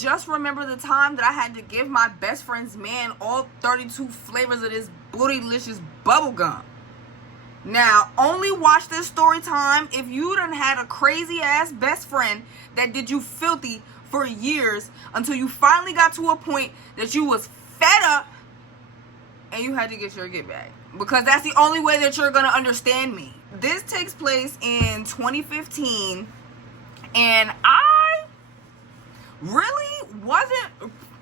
just remember the time that I had to give my best friend's man all 32 flavors of this bootylicious bubble gum. Now, only watch this story time if you done had a crazy ass best friend that did you filthy for years until you finally got to a point that you was fed up and you had to get your get back. Because that's the only way that you're gonna understand me. This takes place in 2015, and I really wasn't,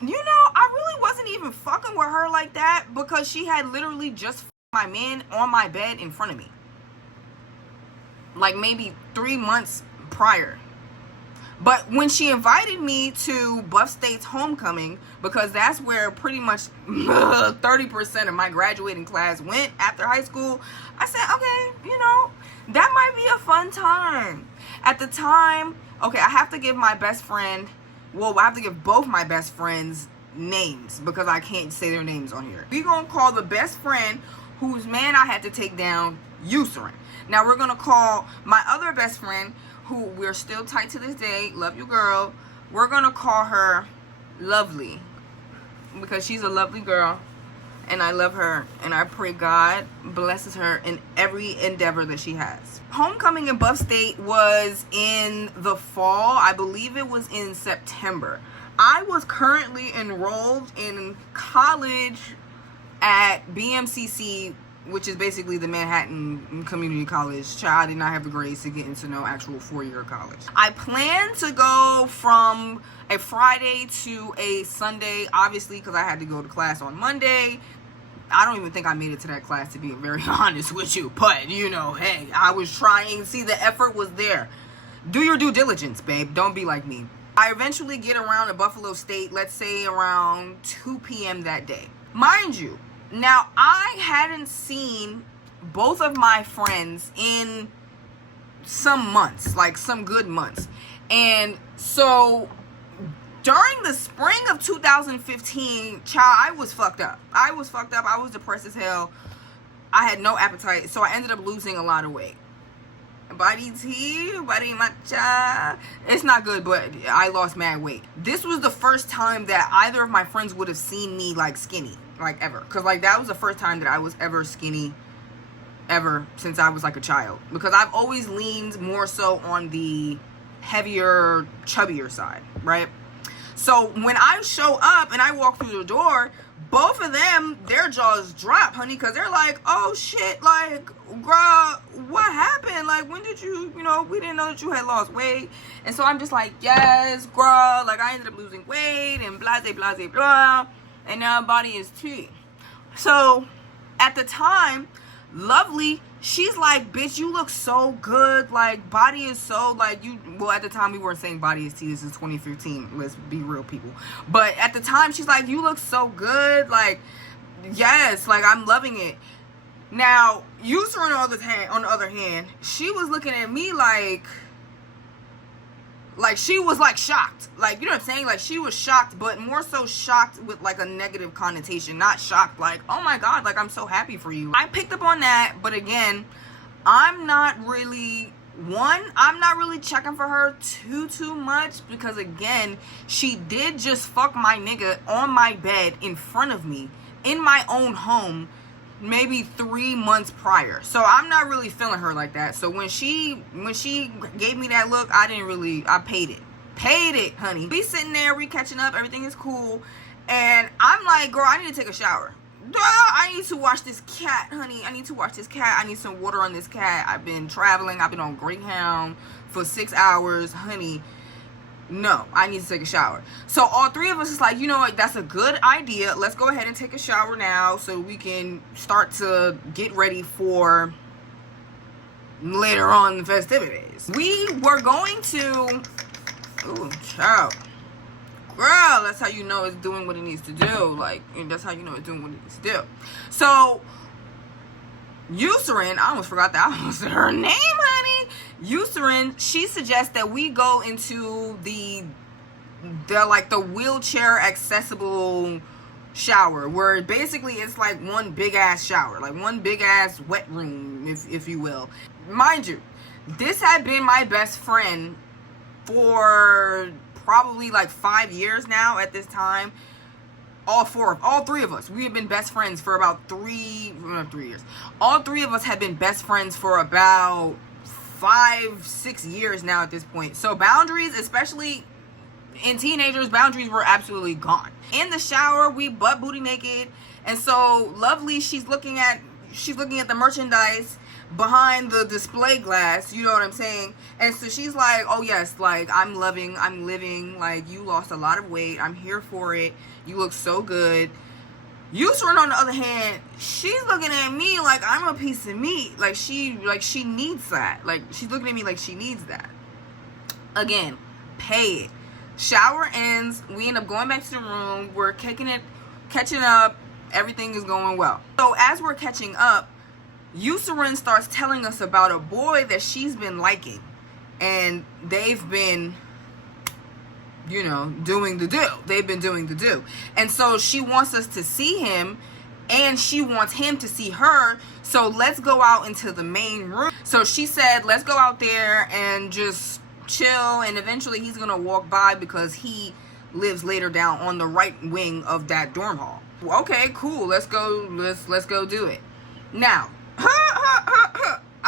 I really wasn't even fucking with her like that, because she had literally just my man on my bed in front of me. Like maybe 3 months prior. But when she invited me to Buff State's homecoming, because that's where pretty much 30% of my graduating class went after high school, I said, okay, that might be a fun time. At the time, okay, I have to give my best friend, I have to give both my best friends names because I can't say their names on here. We're going to call the best friend whose man I had to take down Eucerin. Now we're going to call my other best friend, who we're still tight to this day, love you girl, we're going to call her Lovely, because she's a lovely girl and I love her, and I pray God blesses her in every endeavor that she has. Homecoming in Buff State was in the fall. I believe it was in September. I was currently enrolled in college at BMCC, which is basically the Manhattan Community College. Child, I did not have the grades to get into no actual 4-year college. I planned to go from a Friday to a Sunday, obviously, because I had to go to class on Monday. I don't even think I made it to that class, to be very honest with you. But, hey, I was trying. See, the effort was there. Do your due diligence, babe. Don't be like me. I eventually get around to Buffalo State, let's say around 2 p.m. that day. Mind you, now I hadn't seen both of my friends in some months, like some good months. And so during the spring of 2015, child, I was fucked up. I was depressed as hell. I had no appetite, so I ended up losing a lot of weight. Body tea, body matcha. It's not good, but I lost mad weight. This was the first time that either of my friends would have seen me like skinny, like ever. Because like that was the first time that I was ever skinny, ever, since I was like a child. Because I've always leaned more so on the heavier, chubbier side, right? So when I show up and I walk through the door, both of them, their jaws drop, honey, because they're like, oh shit, like, girl, what happened? Like, when did you, we didn't know that you had lost weight. And so I'm just like, yes, girl, like, I ended up losing weight and blase, blase, blah, and now body is tea. So at the time, Lovely, she's like, bitch, you look so good, like, body is so, like, at the time we weren't saying body is tea, this is 2015, let's be real, people. But at the time, she's like, you look so good, like, yes, like, I'm loving it. Now, Eucerin on the other hand, she was looking at me like she was like shocked, like, you know what I'm saying, like she was shocked, but more so shocked with like a negative connotation, not shocked like, oh my god, like I'm so happy for you. I picked up on that, but again, I'm not really checking for her too much, because again, she did just fuck my nigga on my bed in front of me in my own home maybe 3 months prior. So I'm not really feeling her like that. So when she gave me that look, I paid it, honey. We sitting there, we catching up, everything is cool, and I'm like, girl, I need to take a shower. I need to wash this cat, honey. I need to wash this cat. I need some water on this cat. I've been traveling. I've been on Greyhound for 6 hours, honey. No, I need to take a shower. So all three of us is like, you know what, that's a good idea. Let's go ahead and take a shower now so we can start to get ready for later on the festivities. We were going to, ooh, child. Girl, that's how you know it's doing what it needs to do. Like, and that's how you know it's doing what it needs to do. So, Eucerin, I almost forgot that. I almost said her name, honey. Eucerin, she suggests that we go into the wheelchair accessible shower, where basically it's like one big ass shower, like one big ass wet room, if you will. Mind you, this had been my best friend for probably like 5 years now at this time. All three of us, we have been best friends for about 3 years. All three of us have been best friends for about 5-6 years now at this point. So boundaries, especially in teenagers, boundaries were absolutely gone. In the shower, we butt booty naked, and so Lovely, she's looking at the merchandise behind the display glass, you know what I'm saying? And so she's like, oh yes, like I'm living, like you lost a lot of weight, I'm here for it, you look so good. Yusrin, on the other hand, she's looking at me like I'm a piece of meat, like she needs that, like she's looking at me like she needs that. Again, pay it. Shower ends, we end up going back to the room, we're catching up, everything is going well. So as we're catching up, Yusrin starts telling us about a boy that she's been liking, and they've been, you know, doing the do. They've been doing the do. And so she wants us to see him, and she wants him to see her. So let's go out into the main room. So she said, let's go out there and just chill, and eventually he's gonna walk by because he lives later down on the right wing of that dorm hall. Okay, cool. Let's go do it. Now,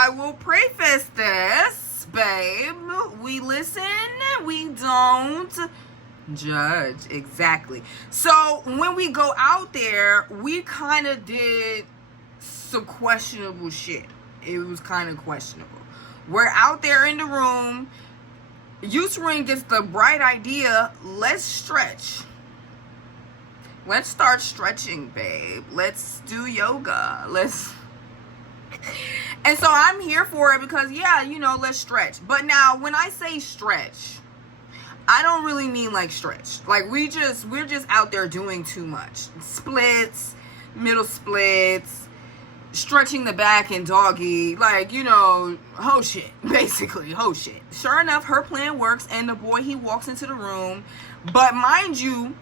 I will preface this, babe. We listen, we don't judge. Exactly. So when we go out there, we kind of did some questionable shit. It was kind of questionable. We're out there in the room. Yusrin gets the bright idea, let's stretch. Let's start stretching, babe. Let's do yoga. And so I'm here for it because, yeah, you know, let's stretch. But now when I say stretch, I don't really mean like stretch. Like we're just out there doing too much. Splits, middle splits, stretching the back and doggy, like, you know, whole shit, basically, whole shit. Sure enough, her plan works, and the boy, he walks into the room. But mind you,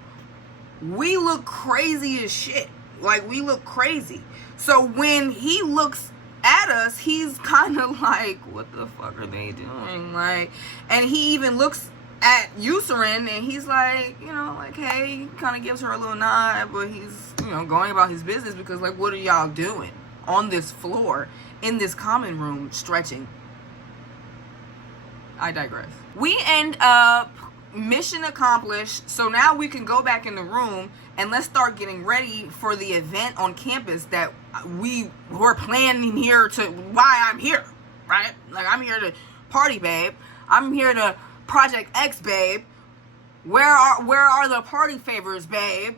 we look crazy as shit. Like, we look crazy. So when he looks at us, he's kind of like, what the fuck are they doing? Like, and he even looks at Yusrin, and he's like, you know, like, hey, he kind of gives her a little nod, but he's, you know, going about his business because, like, what are y'all doing on this floor in this common room stretching? I digress. We end up mission accomplished. So now we can go back in the room and let's start getting ready for the event on campus that we were planning here to, why I'm here, right? Like, I'm here to party, babe. I'm here to Project X, babe. Where are the party favors, babe?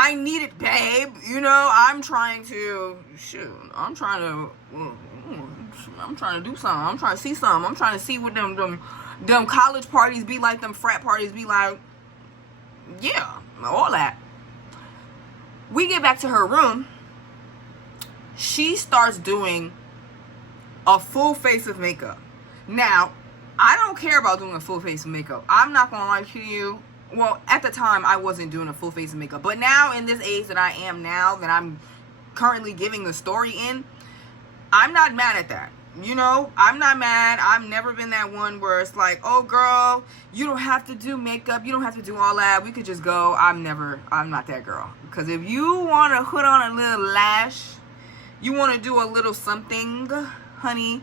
I need it, babe. You know, I'm trying to do something. I'm trying to see something. I'm trying to see what them college parties be like, them frat parties be like. Yeah, all that. We get back to her room. She starts doing a full face of makeup. Now, I don't care about doing a full face of makeup. I'm not gonna lie to you. Well, at the time, I wasn't doing a full face of makeup. But now, in this age that I am now, that I'm currently giving the story in, I'm not mad at that. You know, I'm not mad. I've never been that one where it's like, oh, girl, you don't have to do makeup. You don't have to do all that. We could just go. I'm not that girl. Because if you want to put on a little lash, you want to do a little something, honey,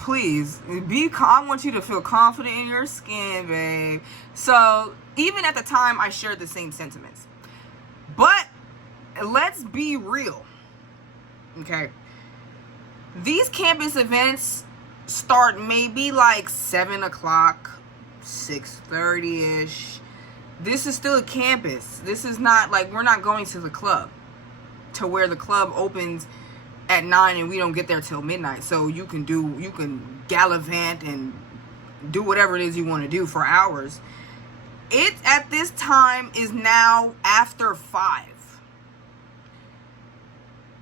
please, I want you to feel confident in your skin, babe. So, even at the time, I shared the same sentiments. But, let's be real. Okay? These campus events start maybe like 7 o'clock, 6:30-ish. This is still a campus. This is not like, we're not going to the club, to where the club opens at 9 and we don't get there till midnight. So you can gallivant and do whatever it is you want to do for hours. It at this time is now after 5.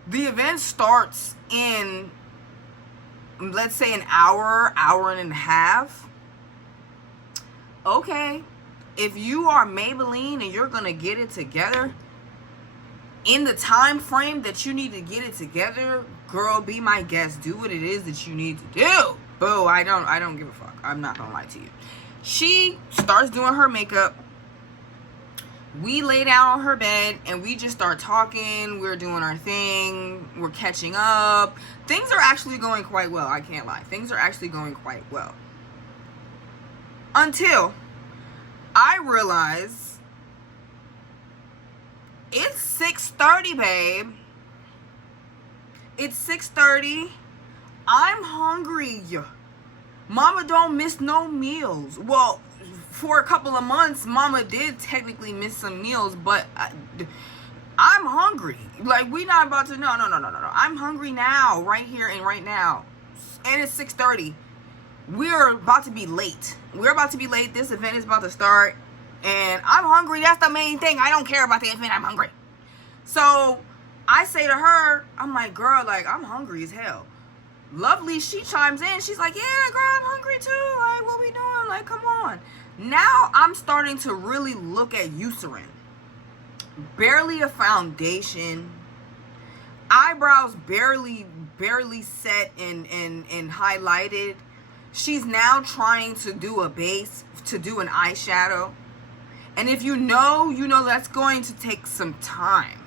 The event starts in, let's say, an hour and a half. Okay, if you are Maybelline and you're gonna get it together in the time frame that you need to get it together, girl, be my guest. Do what it is that you need to do. Boo, I don't give a fuck. I'm not gonna lie to you. She starts doing her makeup. We lay down on her bed and we just start talking. We're doing our thing. We're catching up. Things are actually going quite well. I can't lie. Things are actually going quite well. Until I realize it's 6:30, babe. It's 6:30. I'm hungry. Mama don't miss no meals. Well, for a couple of months, Mama did technically miss some meals, but I'm hungry. Like, we not about to, no. I'm hungry now, right here and right now. And it's 6:30. We're about to be late. This event is about to start. And I'm hungry. That's the main thing. I don't care about the event. I'm hungry. So I say to her, I'm like, girl, like, I'm hungry as hell. Lovely, she chimes in. She's like, yeah, girl, I'm hungry too. Like, what we doing? Like, come on. Now I'm starting to really look at Eucerin. Barely a foundation. Eyebrows barely set and highlighted. She's now trying to do a base, to do an eyeshadow. And if you know that's going to take some time.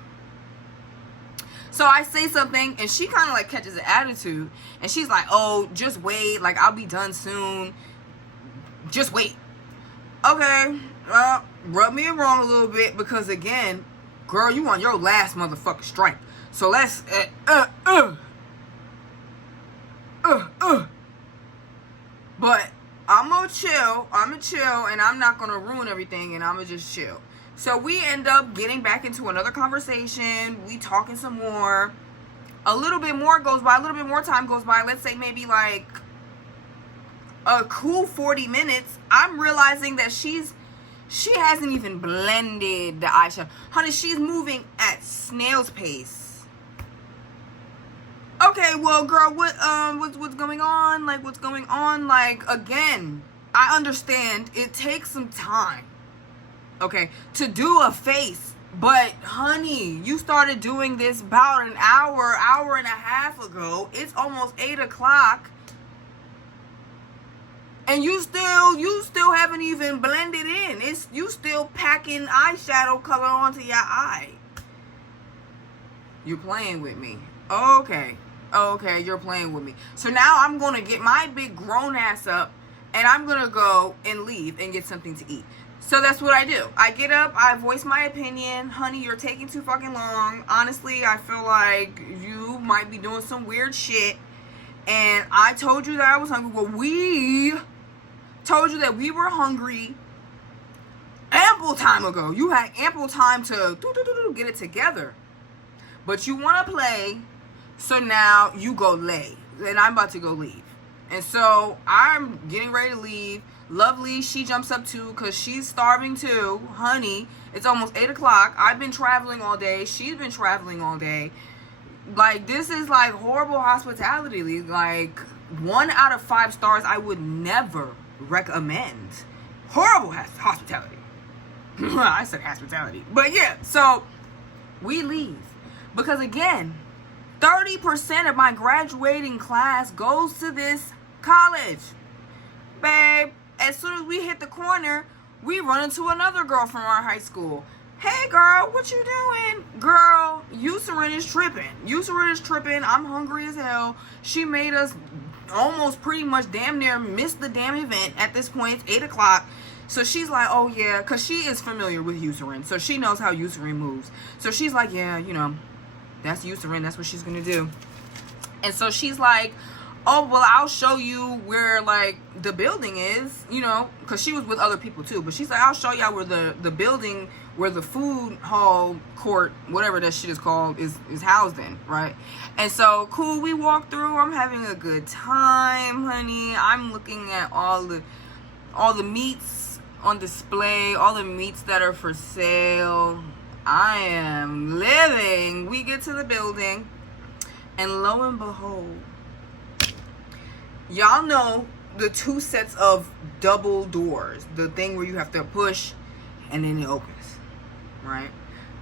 So I say something and she kind of like catches an attitude. And she's like, oh, just wait. Like, I'll be done soon. Just wait. Okay, rub me wrong a little bit because, again, girl, you on your last motherfucking strike. So let's, But I'm gonna chill, and I'm not gonna ruin everything, and I'm gonna just chill. So we end up getting back into another conversation. We talking some more. A little bit more goes by, a little bit more time goes by. Let's say maybe like a cool 40 minutes. I'm realizing that she hasn't even blended the eyeshadow. Honey, she's moving at snail's pace. Okay, well, girl, what's going on? Like, what's going on? Like, again, I understand it takes some time, okay, to do a face. But, honey, you started doing this about an hour and a half ago. It's almost 8 o'clock. And you still haven't even blended in. You still packing eyeshadow color onto your eye. You're playing with me. Okay, you're playing with me. So now I'm going to get my big grown ass up and I'm going to go and leave and get something to eat. So that's what I do. I get up, I voice my opinion. Honey, you're taking too fucking long. Honestly, I feel like you might be doing some weird shit. And I told you that I was hungry. Well, we told you that we were hungry ample time ago. You had ample time to get it together. But you want to play, so now you go lay. And I'm about to go leave. And so I'm getting ready to leave. Lovely, she jumps up too because she's starving too. Honey, it's almost 8 o'clock. I've been traveling all day. She's been traveling all day. Like, this is like horrible hospitality. Like, 1 out of 5 stars I would never recommend. Horrible hospitality. I said hospitality. But yeah, so we leave. Because again, 30% of my graduating class goes to this college. Babe, as soon as we hit the corner, we run into another girl from our high school. Hey girl, what you doing? Girl, Eucerin is tripping. I'm hungry as hell. She made us almost pretty much damn near miss the damn event. At this point, it's 8 o'clock. So she's like, oh yeah, because she is familiar with Eucerin. So she knows how Eucerin moves. So she's like, yeah, you know, that's Eucerin. That's what she's going to do. And so she's like, oh, well, I'll show you where, like, the building is, you know, because she was with other people, too. But she's like, I'll show y'all where the building, where the food hall court, whatever that shit is called, is housed in, right? And so, cool, we walk through. I'm having a good time, honey. I'm looking at all the meats on display, all the meats that are for sale. I am living. We get to the building, and lo and behold, y'all know the 2 sets of double doors, the thing where you have to push and then it opens, right?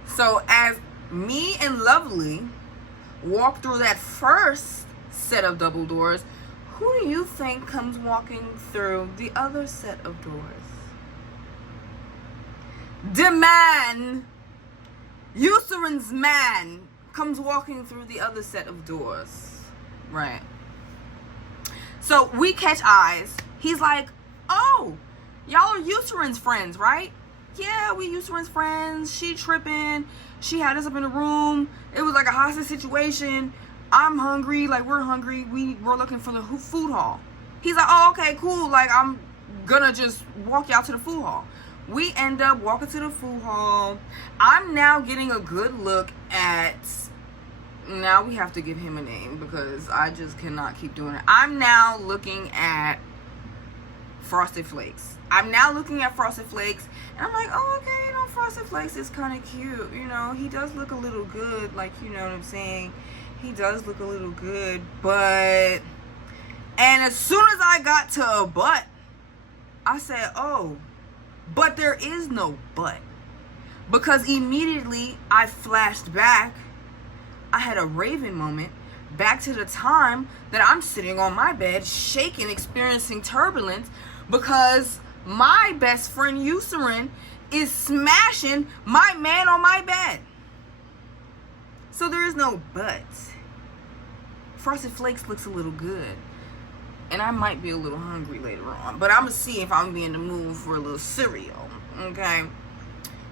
So as me and Lovely walk through that first set of double doors, Who do you think comes walking through the other set of doors? The man, Eucerin's man, comes walking through the other set of doors. Right. So we catch eyes. He's like, oh, y'all are Eucerin's friends, right? Yeah, we Eucerin's friends. She tripping. She had us up in the room. It was like a hostage situation. I'm hungry. Like, we're hungry. We're looking for the food hall. He's like, oh, okay, cool. Like, I'm gonna just walk y'all to the food hall. We end up walking to the food hall. I'm now getting a good look at... Now we have to give him a name because I just cannot keep doing it. I'm now looking at Frosted Flakes. And I'm like, oh, okay, you know, Frosted Flakes is kind of cute. You know, he does look a little good. Like, you know what I'm saying? He does look a little good. But... And as soon as I got to a but, I said, oh... But there is no but. Because immediately I flashed back. I had a Raven moment. Back to the time that I'm sitting on my bed, shaking, experiencing turbulence. Because my best friend Eucerin is smashing my man on my bed. So there is no but. Frosted Flakes looks a little good. And I might be a little hungry later on. But I'm going to see if I'm going to be in the mood for a little cereal. Okay?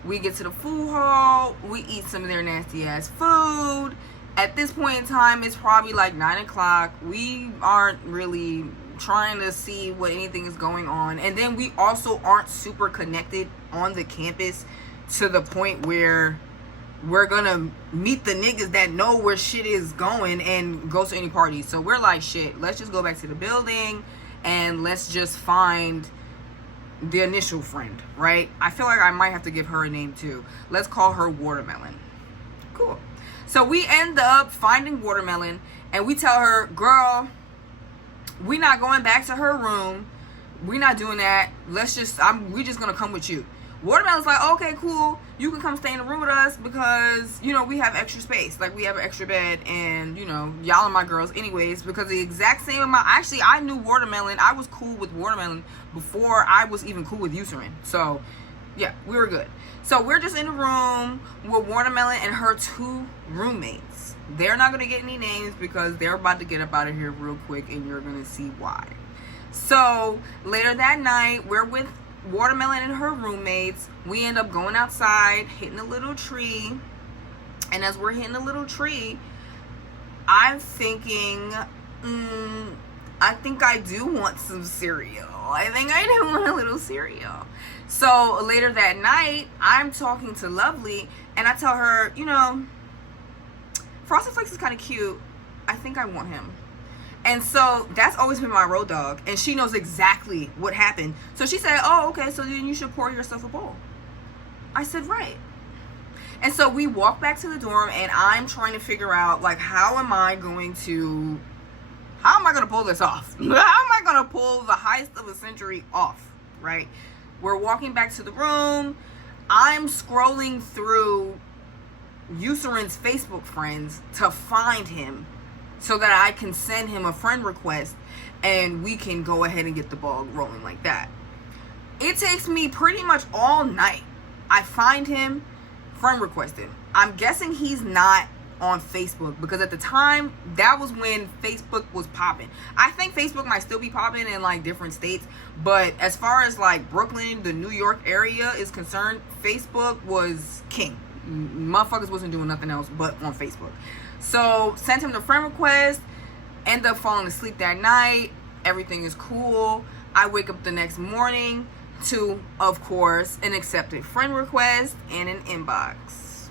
We get to the food hall. We eat some of their nasty ass food. At this point in time, it's probably like 9 o'clock. We aren't really trying to see what anything is going on. And then we also aren't super connected on the campus to the point where we're gonna meet the niggas that know where shit is going and go to any parties. So we're like, shit, let's just go back to the building and let's just find the initial friend, right? I feel like I might have to give her a name too. Let's call her Watermelon. Cool. So we end up finding Watermelon and we tell her, girl, we not going back to her room. We not doing that. We just gonna come with you. Watermelon's like, okay, cool. You can come stay in the room with us because, you know, we have extra space. Like, we have an extra bed and, you know, y'all are my girls anyways. Because the exact same amount. Actually, I knew Watermelon. I was cool with Watermelon before I was even cool with Eucerin. So, yeah, we were good. So, we're just in the room with Watermelon and her 2 roommates. They're not going to get any names because they're about to get up out of here real quick and you're going to see why. So, later that night, we're with Watermelon and her roommates. We end up going outside, hitting a little tree. And as we're hitting a little tree, I'm thinking, I think I do want some cereal. I think I do want a little cereal. So later that night, I'm talking to Lovely and I tell her, you know, Frosted Flakes is kind of cute. I think I want him. And so that's always been my road dog. And she knows exactly what happened. So she said, oh, okay, so then you should pour yourself a bowl. I said, right. And so we walk back to the dorm and I'm trying to figure out, like, how am I going to pull this off? How am I going to pull the heist of the century off, right? We're walking back to the room. I'm scrolling through Eucerin's Facebook friends to find him, so that I can send him a friend request and we can go ahead and get the ball rolling like that. It takes me pretty much all night. I find him, friend request him. I'm guessing he's not on Facebook because at the time, that was when Facebook was popping. I think Facebook might still be popping in like different states, but as far as like Brooklyn, the New York area is concerned, Facebook was king. Motherfuckers wasn't doing nothing else but on Facebook. So sent him the friend request, end up falling asleep that night. Everything is cool. I wake up the next morning to, of course, an accepted friend request and an inbox.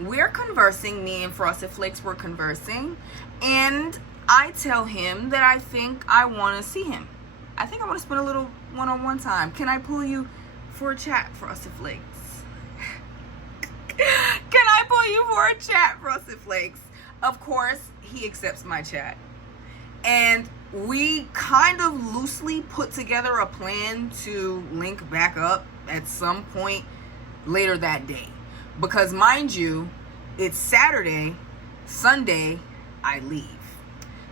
We're conversing, me and Frosted Flakes were conversing, and I tell him that I think I want to see him. I think I want to spend a little one-on-one time. Can I pull you for a chat, Frosted Flakes? Can I pull you for a chat, Frosted Flakes? Of course, he accepts my chat. And we kind of loosely put together a plan to link back up at some point later that day. Because mind you, it's Saturday, Sunday, I leave.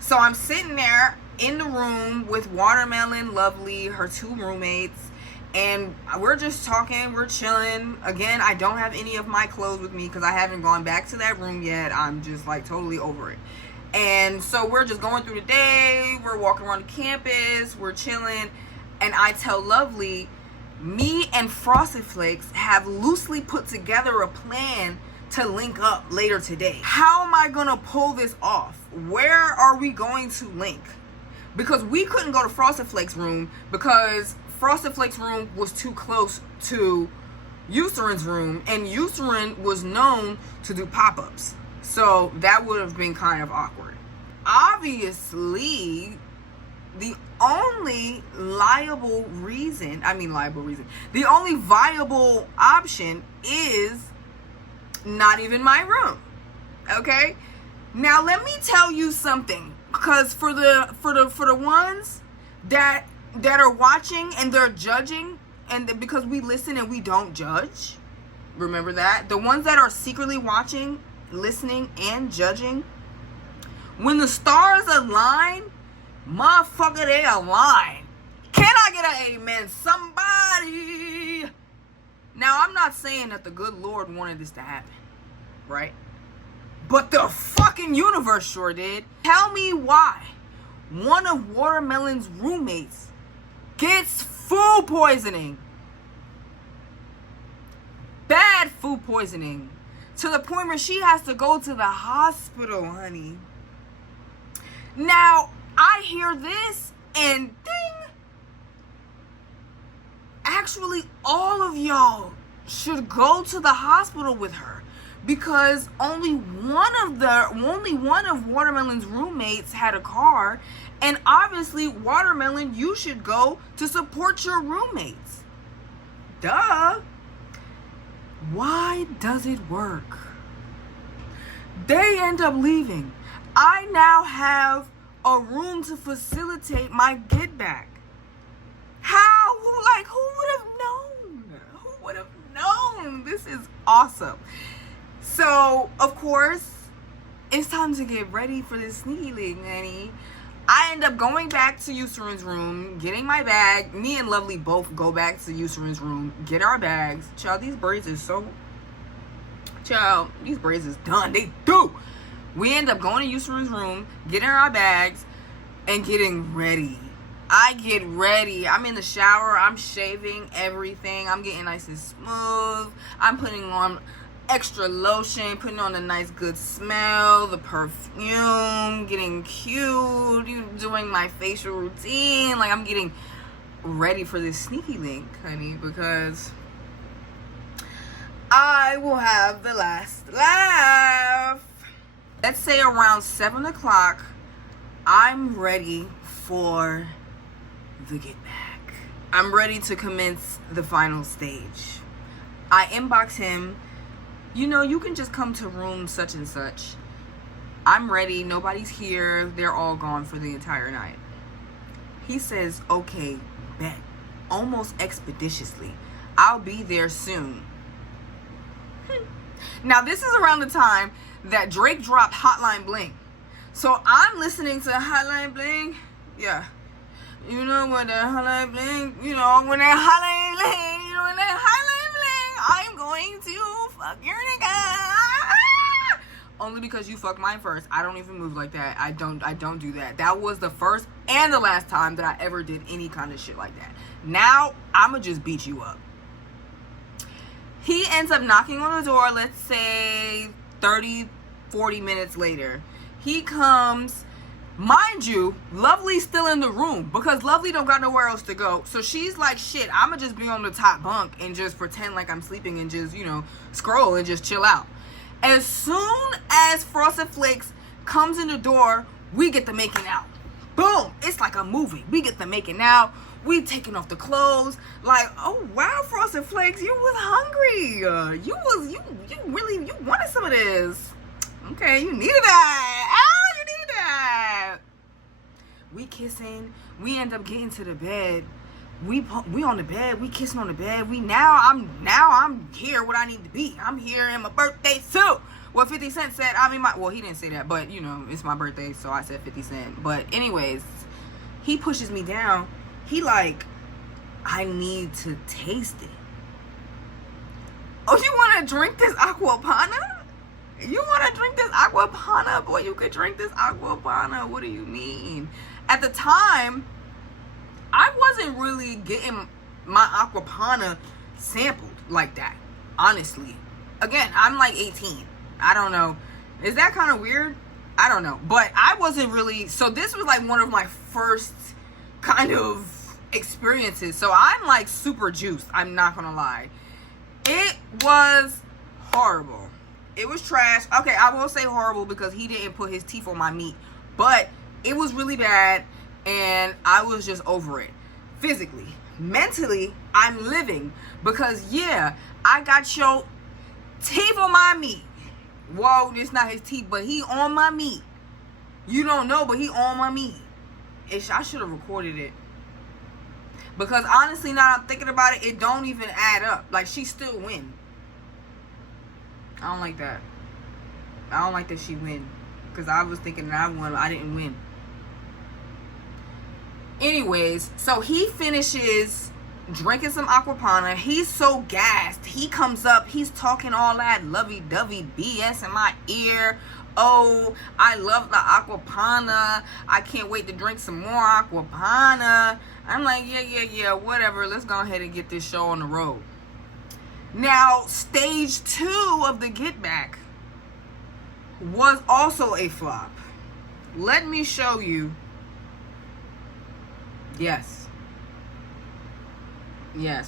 So I'm sitting there in the room with Watermelon, Lovely, her 2 roommates, and we're just talking, we're chilling. Again, I don't have any of my clothes with me because I haven't gone back to that room yet. I'm just like totally over it. And so we're just going through the day, we're walking around the campus, we're chilling, and I tell Lovely, me and Frosted Flakes have loosely put together a plan to link up later today. How am I gonna pull this off? Where are we going to link? Because we couldn't go to Frosted Flakes' room because Frosted Flakes' room was too close to Eucerin's room, and Eucerin was known to do pop-ups. So that would have been kind of awkward. Obviously, the only the only viable option is not even my room. Okay? Now let me tell you something, because for the ones that are watching and they're judging, and because we listen and we don't judge, remember that, the ones that are secretly watching, listening, and judging, when the stars align, motherfucker, they align. Can I get an amen, somebody? Now, I'm not saying that the good Lord wanted this to happen, right? But the fucking universe sure did. Tell me why one of Watermelon's roommates gets food poisoning. Bad food poisoning. To the point where she has to go to the hospital, honey. Now, I hear this and ding. Actually, all of y'all should go to the hospital with her, because only one of Watermelon's roommates had a car, and obviously, Watermelon, you should go to support your roommates. Duh. Why does it work? They end up leaving. I now have a room to facilitate my get back. How? Who would have known? Who would have known? This is awesome. So, of course, it's time to get ready for this sneaky link, honey. I end up going back to Eucerin's room, getting my bag. Me and Lovely both go back to Eucerin's room, get our bags. Child, these braids is done. They do. We end up going to Eucerin's room, getting our bags, and getting ready. I get ready. I'm in the shower. I'm shaving everything. I'm getting nice and smooth. I'm putting on extra lotion, putting on a nice good smell, the perfume, getting cute, doing my facial routine. Like, I'm getting ready for this sneaky link, honey, because I will have the last laugh. Let's say around 7 o'clock, I'm ready for the get back. I'm ready to commence the final stage. I inbox him. You can just come to room such and such. I'm ready. Nobody's here. They're all gone for the entire night. He says, okay, bet. Almost expeditiously. I'll be there soon. Now, this is around the time that Drake dropped Hotline Bling. So I'm listening to Hotline Bling. Yeah. You know what that Hotline Bling, when that Hotline Bling, when that Hotline Bling, I'm going to fuck your nigga. Only because you fucked mine first. I don't even move like that. I don't do that. That was the first and the last time that I ever did any kind of shit like that. Now, I'ma just beat you up. He ends up knocking on the door, let's say 30, 40 minutes later. He comes. Mind you, Lovely's still in the room because Lovely don't got nowhere else to go. So she's like, shit, I'ma just be on the top bunk and just pretend like I'm sleeping and just, scroll and just chill out. As soon as Frosted Flakes comes in the door, we get the making out. Boom. It's like a movie. We get the making out. We taking off the clothes. Like, oh wow, Frosted Flakes, you was hungry. You wanted some of this. Okay, you needed that. Oh, you needed that. We kissing. We end up getting to the bed. We on the bed. We kissing on the bed. I'm here what I need to be. I'm here in my birthday suit. What 50 Cent said, he didn't say that, but, you know, it's my birthday, so I said 50 Cent. But anyways, he pushes me down. He like, I need to taste it. Oh, you want to drink this aqua panna? You want to drink this aqua panna? Boy, you could drink this aqua panna. What do you mean? At the time, I wasn't really getting my aqua panna sampled like that, honestly. Again, I'm like 18. I don't know. Is that kind of weird? I don't know. But I wasn't really... So this was like one of my first kind of experiences. So I'm like super juiced. I'm not going to lie. It was horrible. It was trash. Okay, I will say horrible because he didn't put his teeth on my meat. But it was really bad. And I was just over it. Physically. Mentally, I'm living. Because, yeah, I got your teeth on my meat. Whoa, it's not his teeth, but he on my meat. You don't know, but he on my meat. I should have recorded it. Because honestly, now I'm thinking about it, it don't even add up. Like, she still win. I don't like that. I don't like that she win. Because I was thinking that I won, I didn't win. Anyways, so he finishes drinking some aqua panna. He's so gassed. He comes up. He's talking all that lovey-dovey BS in my ear. Oh, I love the aqua panna. I can't wait to drink some more aqua panna. I'm like, yeah, whatever. Let's go ahead and get this show on the road. Now, stage 2 of the Get Back was also a flop. Let me show you. Yes,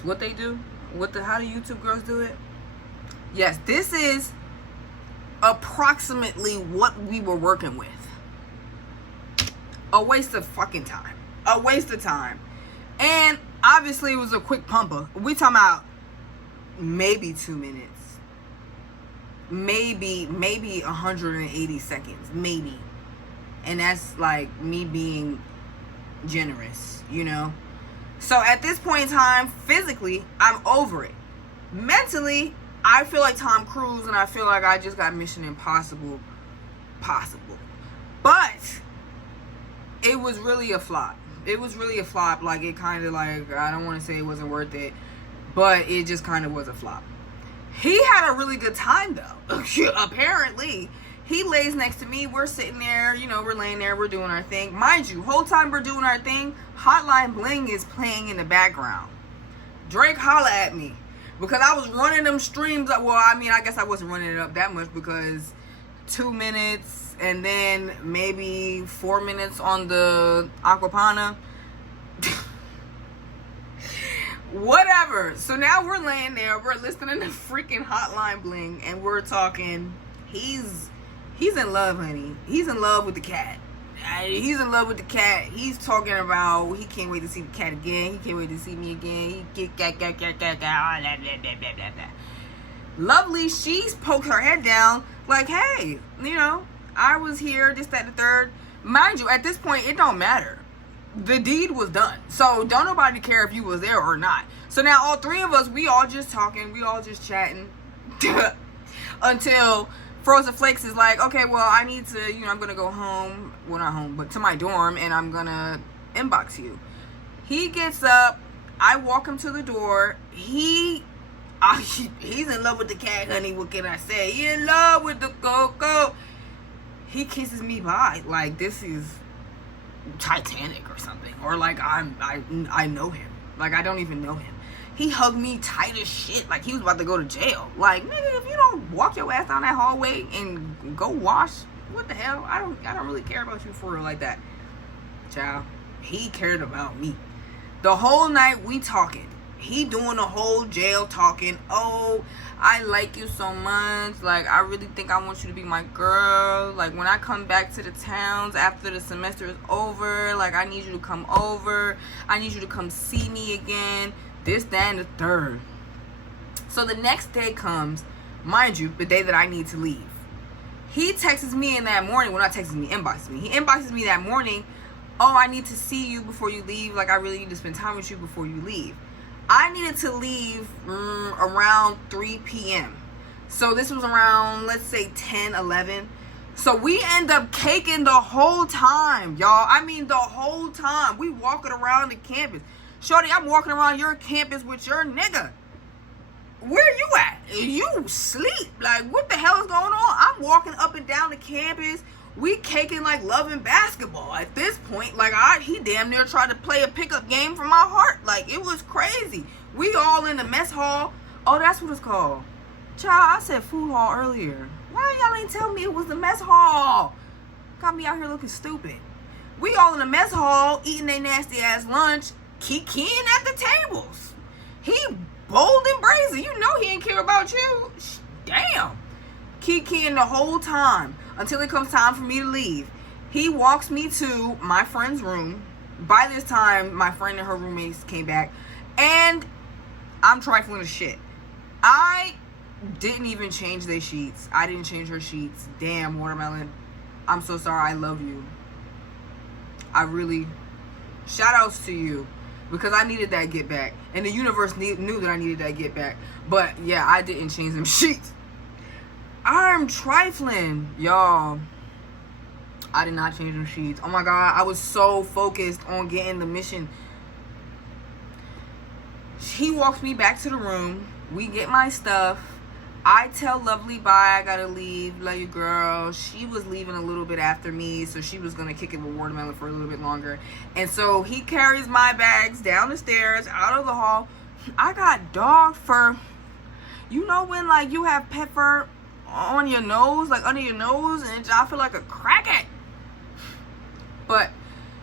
what they do? How do YouTube girls do it? Yes, this is approximately what we were working with. A waste of fucking time. A waste of time. And obviously it was a quick pumper. We talking about maybe 2 minutes. Maybe 180 seconds. Maybe. And that's like me being generous, you know? So at this point in time, physically, I'm over it. Mentally, I feel like Tom Cruise, and I feel like I just got Mission Impossible possible. But it was really a flop. It was really a flop. Like, it kind of like, I don't want to say it wasn't worth it, but it just kind of was a flop. He had a really good time, though. Apparently. He lays next to me. We're sitting there, you know, we're laying there, we're doing our thing. Mind you, whole time we're doing our thing, Hotline Bling is playing in the background. Drake holla at me because I was running them streams up. Well, I mean, I guess I wasn't running it up that much because 2 minutes and then maybe 4 minutes on the aqua panna. Whatever. So now we're laying there, we're listening to freaking Hotline Bling, and we're talking. He's in love, honey. He's in love with the cat. He's in love with the cat. He's talking about he can't wait to see the cat again. He can't wait to see me again. He cat. Lovely, she's poked her head down like, hey, you know, I was here, this, that, the third. Mind you, at this point, it don't matter. The deed was done. So don't nobody care if you was there or not. So now all 3 of us, we all just talking. We all just chatting. Until Frozen Flakes is like, okay, well, I need to, you know, I'm going to go home. Well, not home, but to my dorm. And I'm going to inbox you. He gets up. I walk him to the door. He's in love with the cat, honey. What can I say? He in love with the Coco. He kisses me bye. Like, this is Titanic or something. Or like, I know him. Like, I don't even know him. He hugged me tight as shit. Like, he was about to go to jail. Like, nigga, if you don't walk your ass down that hallway and go wash, what the hell? I don't really care about you for real like that. Child, he cared about me. The whole night we talking. He doing the whole jail talking. Oh, I like you so much. Like, I really think I want you to be my girl. Like, when I come back to the towns after the semester is over, like, I need you to come over. I need you to come see me again. This, that, and the third. So the next day comes, mind you, the day that I need to leave. He texts me in that morning. Well, not texts me, inboxes me. He inboxes me that morning. Oh, I need to see you before you leave. Like, I really need to spend time with you before you leave. I needed to leave around 3 p.m. So this was around, let's say 10, 11. So we end up caking the whole time, y'all. I mean, the whole time. We walking around the campus. Shorty, I'm walking around your campus with your nigga. Where you at? You sleep. Like, what the hell is going on? I'm walking up and down the campus. We caking like loving basketball at this point. Like, he damn near tried to play a pickup game for my heart. Like, it was crazy. We all in the mess hall. Oh, that's what it's called. Child, I said food hall earlier. Why y'all ain't tell me it was the mess hall? Got me out here looking stupid. We all in the mess hall eating a nasty ass lunch, kikiing at the tables. He bold and brazen. You know he ain't care about you. Damn. Kikiing the whole time until it comes time for me to leave. He walks me to my friend's room. By this time, my friend and her roommates came back, and I'm trifling as shit. I didn't even change their sheets. I didn't change her sheets. Damn, Watermelon. I'm so sorry. I love you. I really... Shout outs to you. Because I needed that get back. And the universe knew that I needed that get back. But, yeah, I didn't change them sheets. I'm trifling. Y'all. I did not change them sheets. Oh, my God. I was so focused on getting the mission. He walks me back to the room. We get my stuff. I tell Lovely bye, I gotta leave. Love you, girl. She was leaving a little bit after me, so she was gonna kick it with Watermelon for a little bit longer. And so he carries my bags down the stairs, out of the hall. I got dog fur. You know when, like, you have pet fur on your nose, like under your nose, and I feel like a crackhead. But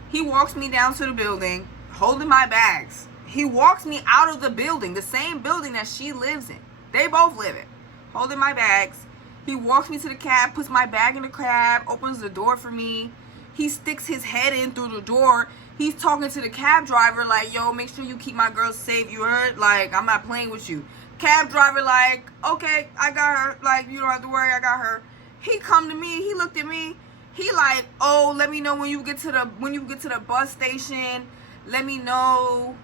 he walks me down to the building, holding my bags. He walks me out of the building, the same building that she lives in. They both live in. Holding my bags. He walks me to the cab, puts my bag in the cab, opens the door for me. He sticks his head in through the door. He's talking to the cab driver like, yo, make sure you keep my girl safe. You heard? Like, I'm not playing with you. Cab driver like, okay, I got her. Like, you don't have to worry, I got her. He come to me. He looked at me. He like, oh, let me know when you get to the bus station. Let me know.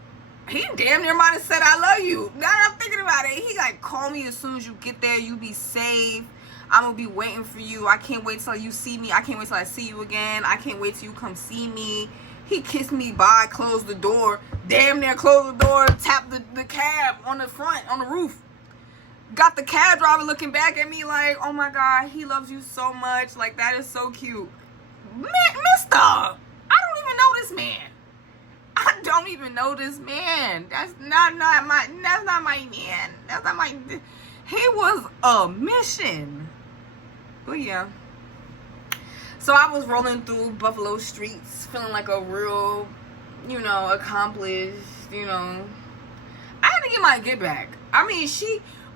He damn near might have said I love you. Now that I'm thinking about it, he like, call me as soon as you get there. You be safe. I'm gonna be waiting for you. I can't wait till you see me. I can't wait till I see you again. I can't wait till you come see me. He kissed me bye, closed the door. Damn near closed the door, tapped the cab on the front, on the roof. Got the cab driver looking back at me like, oh my God, he loves you so much. Like, that is so cute. Man, mister, I don't even know this man. I don't even know this man. That's not my man. That's not my, he was a mission. But yeah. So I was rolling through Buffalo streets, feeling like a real, accomplished, I had to get my get back. I mean,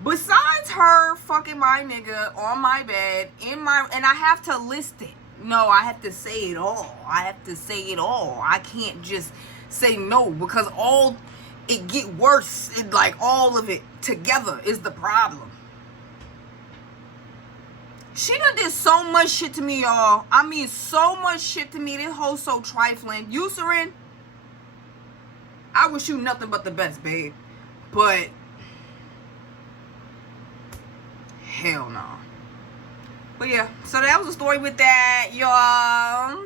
besides her fucking my nigga on my bed, and I have to list it. No, I have to say it all. I can't just say no, because it get worse. All of it together is the problem. She done did so much shit to me, y'all. I mean, so much shit to me. This hoe so trifling. Eucerin, I wish you nothing but the best, babe. But hell no. But yeah, so that was the story with that, y'all.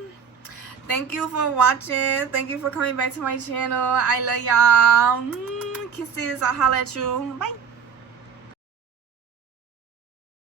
Thank you for watching. Thank you for coming back to my channel. I love y'all. Kisses. I'll holla at you. Bye.